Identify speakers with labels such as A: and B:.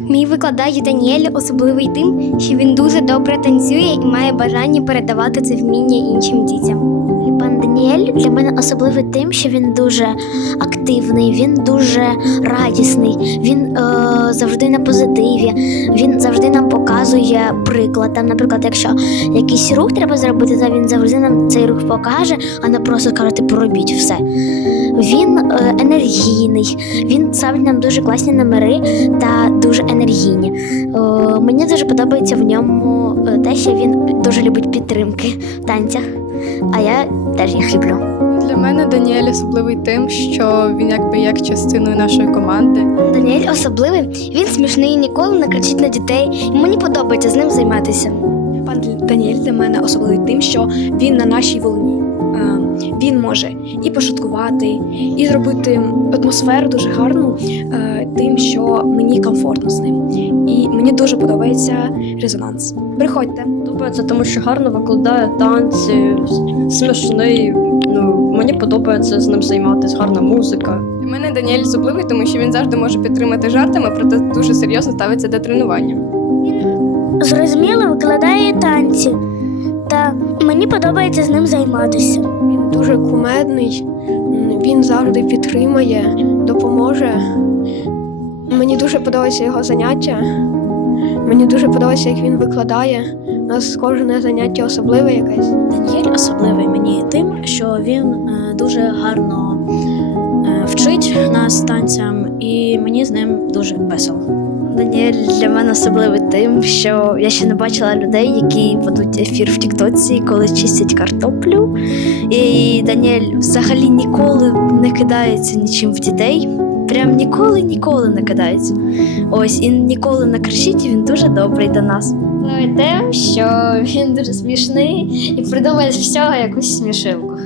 A: Мій викладач Даніель особливий тим, що він дуже добре танцює і має бажання передавати це вміння іншим дітям.
B: Даніель для мене особливий тим, що він дуже активний, він дуже радісний, він е, завжди на позитиві, він завжди нам показує приклад. Там, наприклад, якщо якийсь рух треба зробити, то він завжди нам цей рух покаже, а не просто каже, ти поробіть все. Він е, енергійний, він ставить нам дуже класні номери та дуже енергійні. Е, мені дуже подобається в ньому е, те, що він дуже любить підтримки в танцях. А я теж їх люблю.
C: Для мене Даніель особливий тим, що він якби як частиною нашої команди.
A: Даніель особливий, він смішний, ніколи не кричить на дітей, і мені подобається з ним займатися.
D: Пан Даніель для мене особливий тим, що він на нашій волні. Він може і пошуткувати, і зробити атмосферу дуже гарну тим, що мені комфортно з ним. І мені дуже подобається резонанс. Приходьте.
E: Подобається, тому що гарно викладає танці, смішний. Ну, мені подобається з ним займатися, гарна музика.
C: Для мене Даніель особливий, тому що він завжди може підтримати жартами, проте дуже серйозно ставиться до тренування.
B: Зрозуміло викладає танці, та мені подобається з ним займатися.
F: Він дуже кумедний, він завжди підтримує, допоможе. Мені дуже подобається його заняття. Мені дуже подобається, як він викладає. У нас кожне заняття особливе якесь.
G: Даніель особливий мені тим, що він е, дуже гарно е, вчить нас танцям, і мені з ним дуже весело.
A: Даніель для мене особливий тим, що я ще не бачила людей, які ведуть ефір в Тіктоці, коли чистять картоплю. І Даніель взагалі ніколи не кидається нічим в дітей. Прям ніколи, ніколи не кидається. Ось і ніколи не кричить, і він дуже добрий до нас. Тим, що він дуже смішний і придумає з всього якусь смішилку.